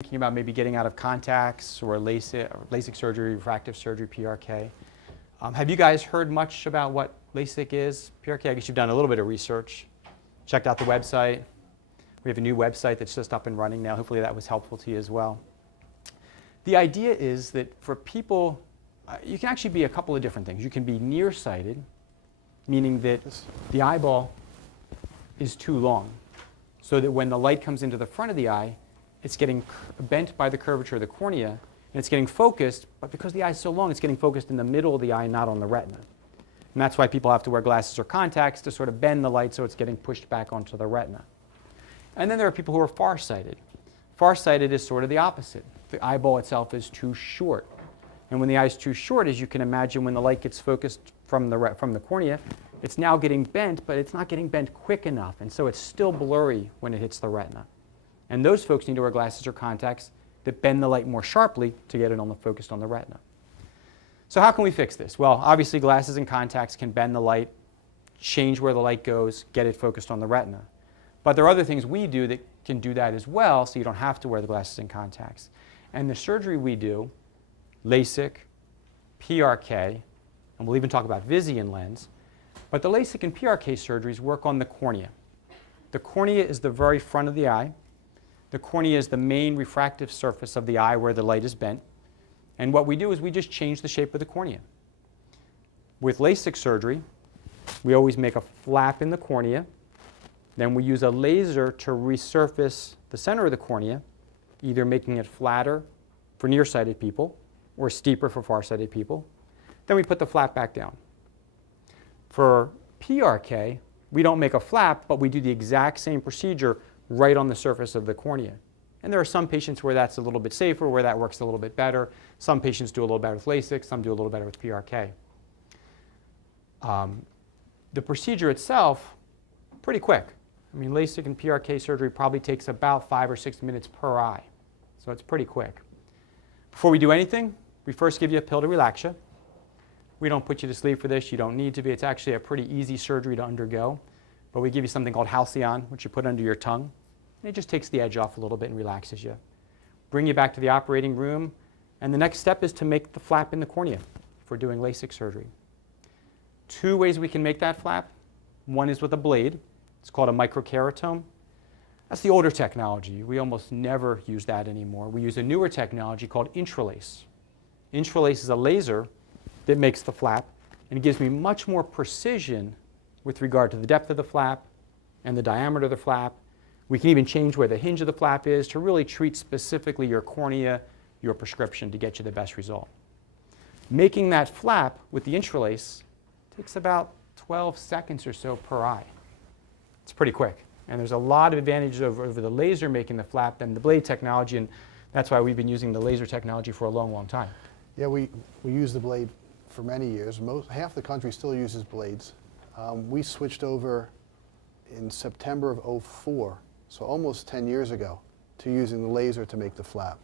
Thinking about maybe getting out of contacts or LASIK surgery, refractive surgery, PRK. Have you guys heard much about what LASIK is? PRK, I guess you've done a little bit of research, checked out the website. We have a new website that's just up and running now. Hopefully that was helpful to you as well. The idea is that for people, you can actually be a couple of different things. You can be nearsighted, meaning that the eyeball is too long, so that when the light comes into the front of the eye, it's getting bent by the curvature of the cornea, and it's getting focused, but because the eye is so long, it's getting focused in the middle of the eye, not on the retina. And that's why people have to wear glasses or contacts to sort of bend the light so it's getting pushed back onto the retina. And then there are people who are farsighted. Farsighted is sort of the opposite. The eyeball itself is too short. And when the eye is too short, as you can imagine, when the light gets focused from the cornea, it's now getting bent, but it's not getting bent quick enough, and so it's still blurry when it hits the retina. And those folks need to wear glasses or contacts that bend the light more sharply to get it focused on the retina. So how can we fix this? Well, obviously glasses and contacts can bend the light, change where the light goes, get it focused on the retina. But there are other things we do that can do that as well, so you don't have to wear the glasses and contacts. And the surgery we do, LASIK, PRK, and we'll even talk about Visian lens, but the LASIK and PRK surgeries work on the cornea. The cornea is the very front of the eye. The cornea is the main refractive surface of the eye where the light is bent. And what we do is we just change the shape of the cornea. With LASIK surgery, we always make a flap in the cornea. Then we use a laser to resurface the center of the cornea, either making it flatter for nearsighted people or steeper for farsighted people. Then we put the flap back down. For PRK, we don't make a flap, but we do the exact same procedure right on the surface of the cornea. And there are some patients where that's a little bit safer, where that works a little bit better. Some patients do a little better with LASIK, some do a little better with PRK. The procedure itself, pretty quick. I mean, LASIK and PRK surgery probably takes about 5 or 6 minutes per eye. So it's pretty quick. Before we do anything, we first give you a pill to relax you. We don't put you to sleep for this. You don't need to be. It's actually a pretty easy surgery to undergo. But we give you something called Halcyon, which you put under your tongue. And it just takes the edge off a little bit and relaxes you. Bring you back to the operating room. And the next step is to make the flap in the cornea for doing LASIK surgery. 2 ways we can make that flap. One is with a blade. It's called a microkeratome. That's the older technology. We almost never use that anymore. We use a newer technology called intralace. Intralace is a laser that makes the flap, and it gives me much more precision with regard to the depth of the flap and the diameter of the flap. We can even change where the hinge of the flap is to really treat specifically your cornea, your prescription, to get you the best result. Making that flap with the intralace takes about 12 seconds or so per eye. It's pretty quick. And there's a lot of advantages over the laser making the flap than the blade technology, and that's why we've been using the laser technology for a long, long time. Yeah, we use the blade for many years. Half the country still uses blades. We switched over in September of '04, so almost 10 years ago, to using the laser to make the flap.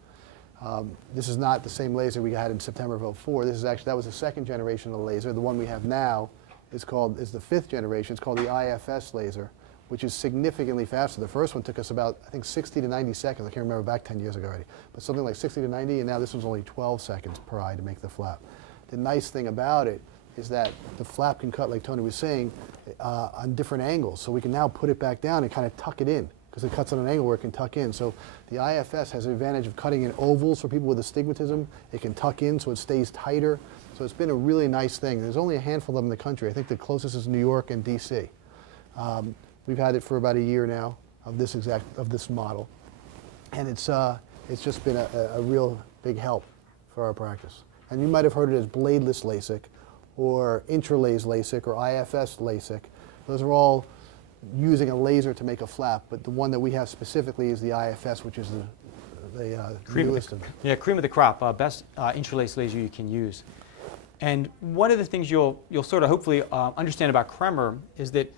This is not the same laser we had in September of '04. This is actually, that was the second generation of the laser. The one we have now is the 5th generation. It's called the IFS laser, which is significantly faster. The first one took us about, I think, 60 to 90 seconds. I can't remember, back 10 years ago already. But something like 60 to 90, and now this one's only 12 seconds per eye to make the flap. The nice thing about it is that the flap can cut, like Tony was saying, on different angles. So we can now put it back down and kind of tuck it in, because it cuts on an angle where it can tuck in. So the IFS has the advantage of cutting in ovals for people with astigmatism. It can tuck in so it stays tighter. So it's been a really nice thing. There's only a handful of them in the country. I think the closest is New York and DC. We've had it for about a year now of this model, and it's just been a real big help for our practice. And you might have heard it as bladeless LASIK, or intralaser LASIK, or IFS LASIK. Those are all using a laser to make a flap, but the one that we have specifically is the IFS, which is the newest of them. Yeah, cream of the crop, best intralace laser you can use. And one of the things you'll sort of hopefully understand about Kremer is that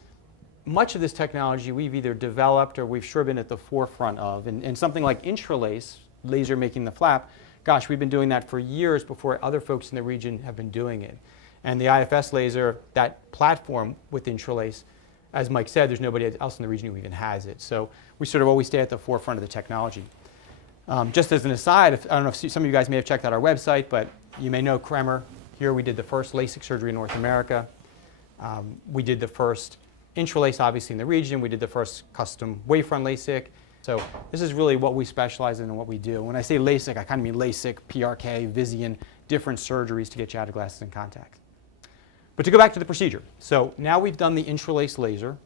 much of this technology we've either developed or we've sure been at the forefront of. And something like intralace, laser making the flap, gosh, we've been doing that for years before other folks in the region have been doing it. And the IFS laser, that platform with intralace, as Mike said, there's nobody else in the region who even has it. So we sort of always stay at the forefront of the technology. Just as an aside, I don't know if some of you guys may have checked out our website, but you may know Kremer. Here we did the first LASIK surgery in North America. We did the first intralace, obviously, in the region. We did the first custom wavefront LASIK. So this is really what we specialize in and what we do. When I say LASIK, I kind of mean LASIK, PRK, Visian, different surgeries to get you out of glasses and contacts. But to go back to the procedure. So now we've done the intralace laser.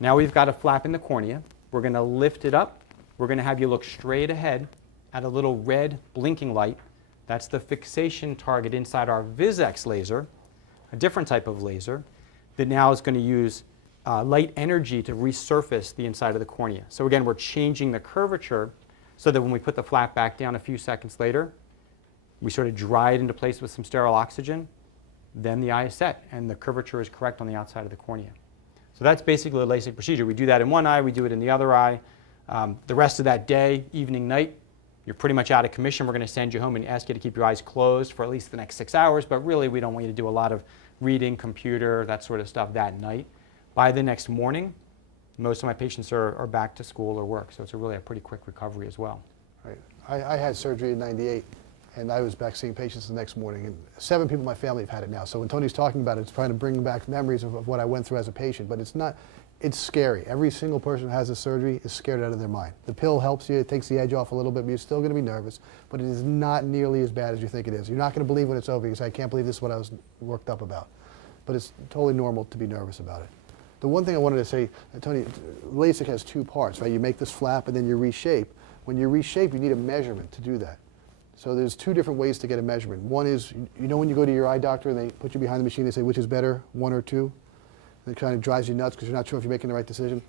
Now we've got a flap in the cornea. We're going to lift it up. We're going to have you look straight ahead at a little red blinking light. That's the fixation target inside our VisX laser, a different type of laser that now is going to use light energy to resurface the inside of the cornea. So again, we're changing the curvature so that when we put the flap back down a few seconds later, we sort of dry it into place with some sterile oxygen, then the eye is set and the curvature is correct on the outside of the cornea. So that's basically a LASIK procedure. We do that in one eye, we do it in the other eye. The rest of that day, evening, night, you're pretty much out of commission. We're going to send you home and ask you to keep your eyes closed for at least the next 6 hours, but really we don't want you to do a lot of reading, computer, that sort of stuff that night. By the next morning, most of my patients are back to school or work, so it's really a pretty quick recovery as well. Right. I had surgery in '98, and I was back seeing patients the next morning. And 7 people in my family have had it now. So when Tony's talking about it, it's trying to bring back memories of what I went through as a patient. But it's not, it's scary. Every single person who has a surgery is scared out of their mind. The pill helps you, it takes the edge off a little bit, but you're still going to be nervous. But it is not nearly as bad as you think it is. You're not going to believe when it's over because I can't believe this is what I was worked up about. But it's totally normal to be nervous about it. The one thing I wanted to say, Tony, LASIK has 2 parts, right? You make this flap and then you reshape. When you reshape, you need a measurement to do that. So there's 2 different ways to get a measurement. One is, you know when you go to your eye doctor and they put you behind the machine, they say, which is better, 1 or 2? And it kind of drives you nuts because you're not sure if you're making the right decision.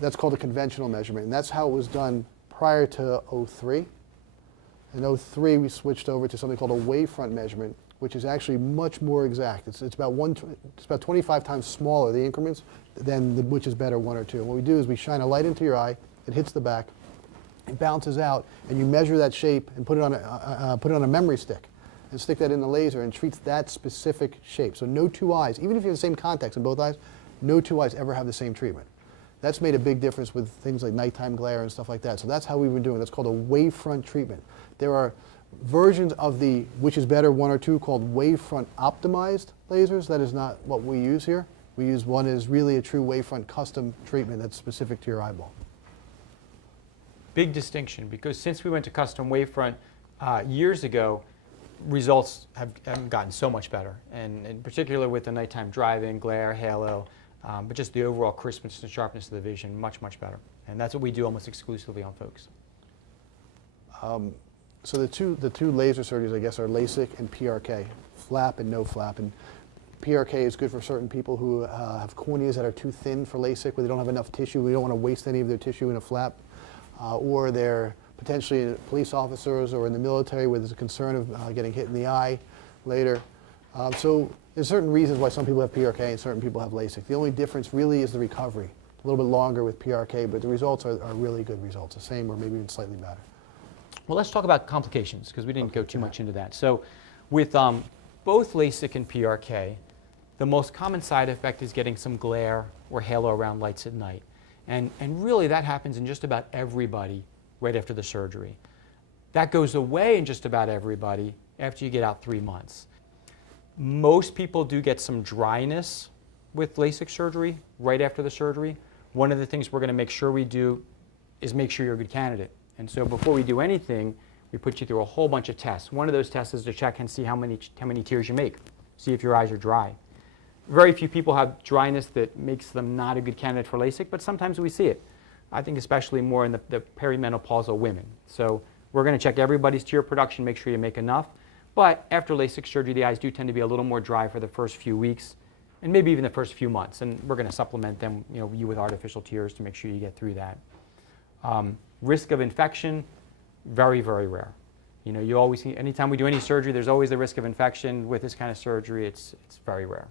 That's called a conventional measurement, and that's how it was done prior to '03. In '03, we switched over to something called a wavefront measurement, which is actually much more exact. It's about 25 times smaller, the increments, than the which is better, 1 or 2. And what we do is we shine a light into your eye, it hits the back, it bounces out, and you measure that shape and put it on a memory stick and stick that in the laser and treats that specific shape. So no 2 eyes, even if you have the same contacts in both eyes, no 2 eyes ever have the same treatment. That's made a big difference with things like nighttime glare and stuff like that. So that's how we've been doing it. That's called a wavefront treatment. There are versions of the which is better 1 or 2 called wavefront optimized lasers. That is not what we use here. We use one is really a true wavefront custom treatment that's specific to your eyeball. Big distinction, because since we went to custom wavefront years ago, results have gotten so much better, and in particular with the nighttime driving, glare, halo, but just the overall crispness and sharpness of the vision, much, much better. And that's what we do almost exclusively on folks. So the two laser surgeries, I guess, are LASIK and PRK, flap and no flap. And PRK is good for certain people who have corneas that are too thin for LASIK, where they don't have enough tissue. We don't want to waste any of their tissue in a flap. Or they're potentially police officers or in the military where there's a concern of getting hit in the eye later. So there's certain reasons why some people have PRK and certain people have LASIK. The only difference really is the recovery. A little bit longer with PRK, but the results are really good results, the same or maybe even slightly better. Well, let's talk about complications, because we didn't go too much into that. So with both LASIK and PRK, the most common side effect is getting some glare or halo around lights at night. And really that happens in just about everybody right after the surgery. That goes away in just about everybody after you get out 3 months. Most people do get some dryness with LASIK surgery right after the surgery. One of the things we're going to make sure we do is make sure you're a good candidate. And so before we do anything, we put you through a whole bunch of tests. One of those tests is to check and see how many tears you make, see if your eyes are dry. Very few people have dryness that makes them not a good candidate for LASIK, but sometimes we see it. I think especially more in the perimenopausal women. So we're going to check everybody's tear production, make sure you make enough. But after LASIK surgery, the eyes do tend to be a little more dry for the first few weeks, and maybe even the first few months. And we're going to supplement them, you with artificial tears to make sure you get through that. Risk of infection, very, very rare. You always see, anytime we do any surgery, there's always the risk of infection. With this kind of surgery, it's very rare.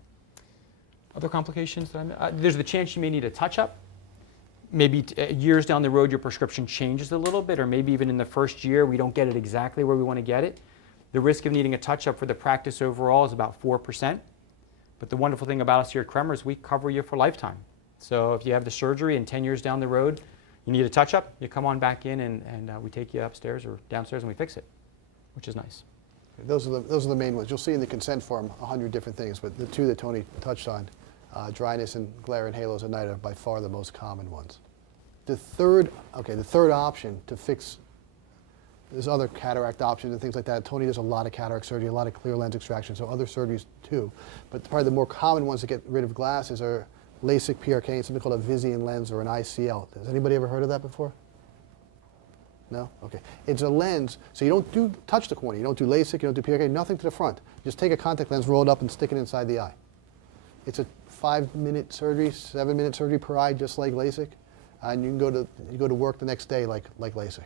Other complications? There's the chance you may need a touch-up. Maybe years down the road, your prescription changes a little bit, or maybe even in the first year, we don't get it exactly where we want to get it. The risk of needing a touch-up for the practice overall is about 4%. But the wonderful thing about us here at Kremer is we cover you for lifetime. So if you have the surgery and 10 years down the road, You need a touch-up, you come on back in and we take you upstairs or downstairs and we fix it, which is nice. Those are the main ones. You'll see in the consent form 100 different things, but the two that Tony touched on, dryness and glare and halos at night, are by far the most common ones. The third option to fix, there's other cataract options and things like that. Tony does a lot of cataract surgery, a lot of clear lens extraction, so other surgeries too. But probably the more common ones to get rid of glasses are Lasik, PRK, and something called a Visian lens or an ICL. Has anybody ever heard of that before? No? Okay. It's a lens, so you don't touch the cornea. You don't do Lasik, you don't do PRK, nothing to the front. Just take a contact lens, roll it up, and stick it inside the eye. It's a 5-minute surgery, 7-minute surgery per eye, just like Lasik. And you can go to work the next day like Lasik.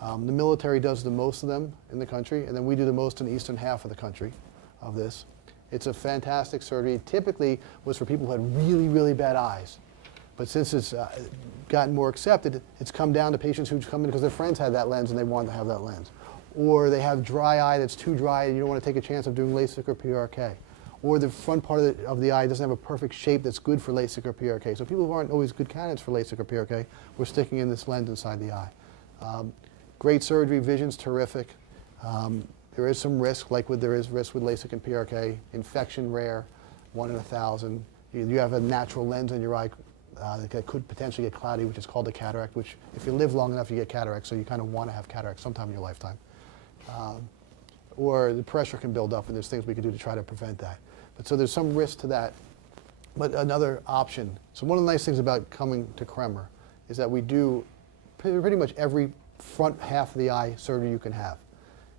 The military does the most of them in the country, and then we do the most in the eastern half of the country of this. It's a fantastic surgery. It typically was for people who had really, really bad eyes. But since it's gotten more accepted, it's come down to patients who come in because their friends had that lens and they wanted to have that lens. Or they have dry eye that's too dry and you don't want to take a chance of doing Lasik or PRK. Or the front part of the eye doesn't have a perfect shape that's good for Lasik or PRK. So people who aren't always good candidates for Lasik or PRK, we're sticking in this lens inside the eye. Great surgery, vision's terrific. There is some risk, like there is risk with Lasik and PRK. Infection rare, 1 in 1,000. You have a natural lens in your eye that could potentially get cloudy, which is called a cataract, which if you live long enough, you get cataract, so you kind of want to have cataract sometime in your lifetime. Or the pressure can build up, and there's things we can do to try to prevent that. But so there's some risk to that. But another option, so one of the nice things about coming to Kremer is that we do pretty much every front half of the eye surgery you can have.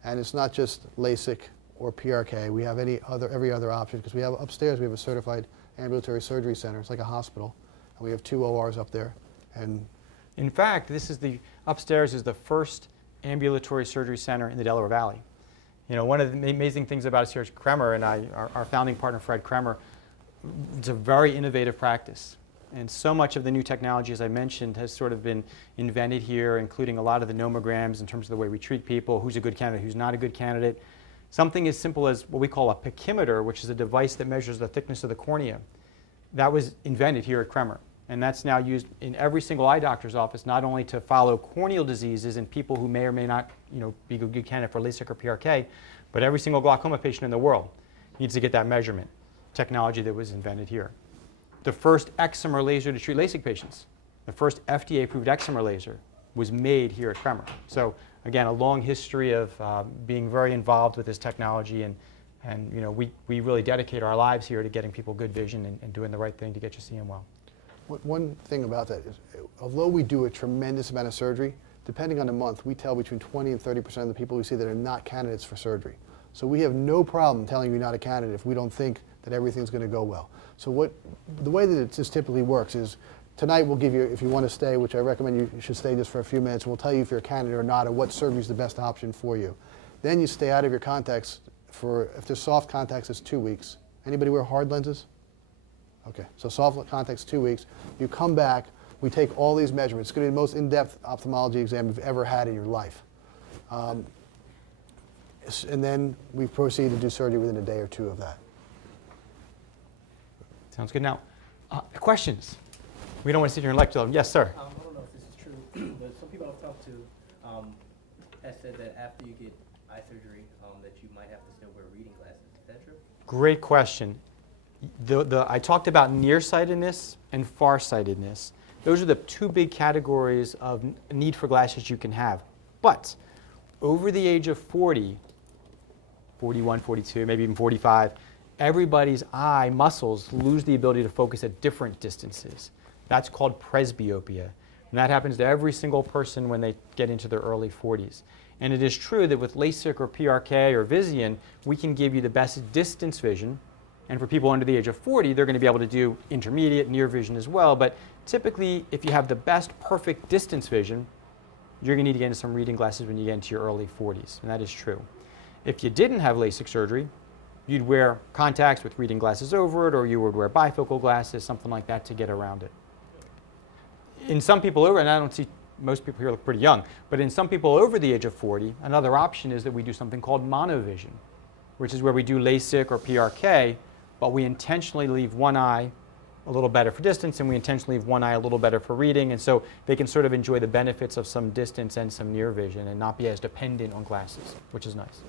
And it's not just Lasik or PRK. We have every other option, because we have upstairs, we have a certified ambulatory surgery center. It's like a hospital. And we have 2 ORs up there. And in fact, upstairs is the first ambulatory surgery center in the Delaware Valley. You know, one of the amazing things about us here at Kremer, and our founding partner, Fred Kremer, it's a very innovative practice. And so much of the new technology, as I mentioned, has sort of been invented here, including a lot of the nomograms in terms of the way we treat people, who's a good candidate, who's not a good candidate. Something as simple as what we call a pachymeter, which is a device that measures the thickness of the cornea. That was invented here at Kremer. And that's now used in every single eye doctor's office, not only to follow corneal diseases in people who may or may not be a good candidate for Lasik or PRK, but every single glaucoma patient in the world needs to get that measurement. Technology that was invented here. The first excimer laser to treat Lasik patients, the first FDA-approved excimer laser, was made here at Kremer. So again, a long history of being very involved with this technology, and we really dedicate our lives here to getting people good vision and doing the right thing to get you seeing well. one thing about that is, although we do a tremendous amount of surgery, depending on the month, we tell between 20 and 30% of the people we see that are not candidates for surgery. So we have no problem telling you you're not a candidate if we don't think that everything's going to go well. So the way that this typically works is, tonight we'll give you, if you want to stay, which I recommend you should stay just for a few minutes, we'll tell you if you're a candidate or not, or what surgery is the best option for you. Then you stay out of your contacts if there's soft contacts, it's 2 weeks. Anybody wear hard lenses? Okay, so soft contacts, 2 weeks. You come back, we take all these measurements. It's going to be the most in-depth ophthalmology exam you've ever had in your life. And then we proceed to do surgery within a day or two of that. Sounds good. Now, questions? We don't want to sit here and lecture them. Yes, sir. I don't know if this is true, but some people I've talked to have said that after you get eye surgery, that you might have to still wear reading glasses. Is that true? Great question. I talked about nearsightedness and farsightedness. Those are the two big categories of need for glasses you can have. But over the age of 40, 41, 42, maybe even 45, everybody's eye muscles lose the ability to focus at different distances. That's called presbyopia. And that happens to every single person when they get into their early 40s. And it is true that with Lasik or PRK or Visian, we can give you the best distance vision. And for people under the age of 40, they're going to be able to do intermediate, near vision as well. But typically, if you have the best perfect distance vision, you're going to need to get into some reading glasses when you get into your early 40s. And that is true. If you didn't have LASIK surgery, you'd wear contacts with reading glasses over it, or you would wear bifocal glasses, something like that, to get around it. In some people over, and I don't see most people here look pretty young, but in some people over the age of 40, another option is that we do something called monovision, which is where we do LASIK or PRK, but we intentionally leave one eye a little better for distance, and we intentionally leave one eye a little better for reading, and so they can sort of enjoy the benefits of some distance and some near vision and not be as dependent on glasses, which is nice.